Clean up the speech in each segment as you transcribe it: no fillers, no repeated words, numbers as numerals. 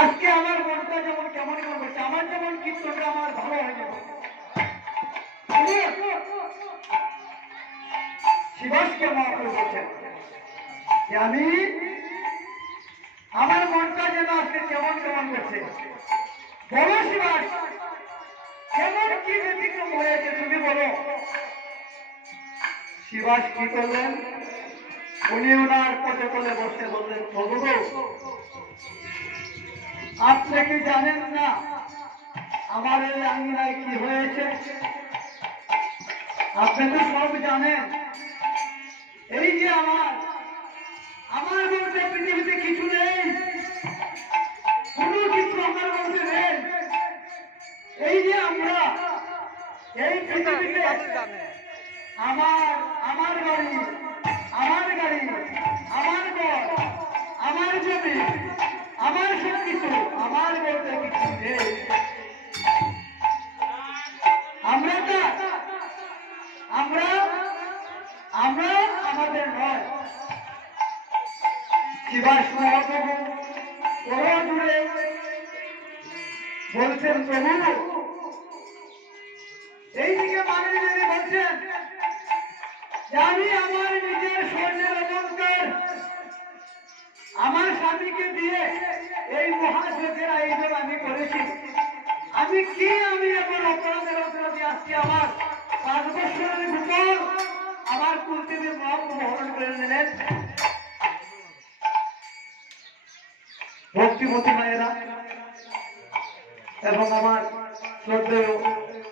আজকে আমার মনটা যেমন কেমন কেমন করছে, আমার যেমন কীর্তনটা আমার ভালো হয়ে যাবে। শিবাসকে মহাপ্রভু বলছেন যে আমি আমার মনটা যেন আজকে কেমন কেমন করছে। বলো শিবাস, কেমন কি ব্যতিক্রম হয়েছে তুমি বলো। শিবাস কি করলেন, উনি ওনার পথে কোলে বসে বললেন, প্রভু আপনি কি জানেন না আমার এই আঙ্গিনায় কি হয়েছে? আপনি তো সব জানেন। এই যে আমার আমার বলতে পৃথিবীতে কিছু নেই, কোনো কিছু আমার বলতে নেই। এই যে আমরা এই পৃথিবীতে আমার আমার বাড়ি, আমার গাড়ি, আমার ঘর, আমার জমি, আমার সব কিছু আমার বলতে কিছু নেই। আমরা আমরা আমরা আমাদের নয়। শিবাস মহাপ্রভু বড় জুড়ে বলছেন, প্রভু এইদিকে মানুষ যদি বলছেন যে আমি আমার নিজের স্বর্ণের অলঙ্কার আমার স্বামীকে দিয়ে এই মহাযজ্ঞের আয়োজন আমি করেছি, আমি কি আমি এখন অপরাধী আসছি। আমার 5 বছরের ভিতর আমার কুলদেবীর মহাপ্রভু হরণ করে নিলেন। ভক্তিমতী মায়েরা এবং আমার শ্রদ্ধেয়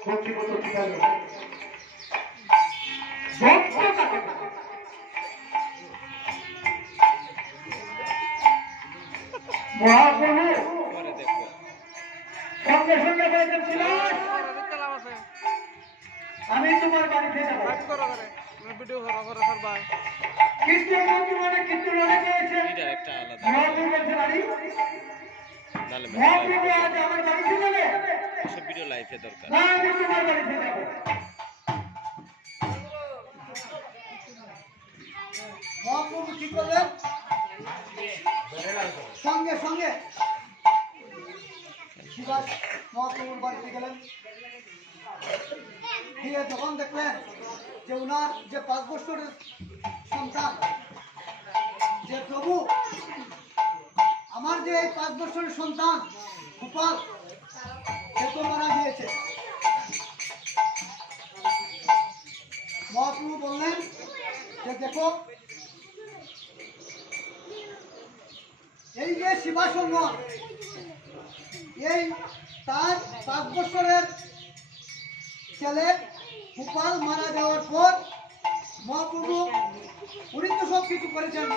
ভক্তিমত পিতারা, মহাপ্রভু সঙ্গে সঙ্গে বলছেন, আমি তোমার বাড়িতে যাবো। কীর্তন মানে কীর্তন অনেক হয়েছে। মহাপ্রভু বলছে বাড়ি, মহাপ্রভু আজ আমার বাড়িতে যাবে, না আমি তোমার বাড়িতে যাবো। মহাপ্রভু কি করলেন, সঙ্গে সঙ্গে শিবাস মহাপ্রভুর বাড়িতে গেলেন। গিয়ে যখন দেখলেন যে ওনার যে 5 বছরের সন্তান, যে প্রভু আমার যে এই 5 বছরের সন্তান গোপাল সে তো মারা গিয়েছে। মহাপ্রভু বললেন যে দেখো এই যে শিবাসন এই তার 5 বছরের ছেলে গোপাল মারা যাওয়ার পর মহাপ্রভু উনি তো সব কিছু করেছেন।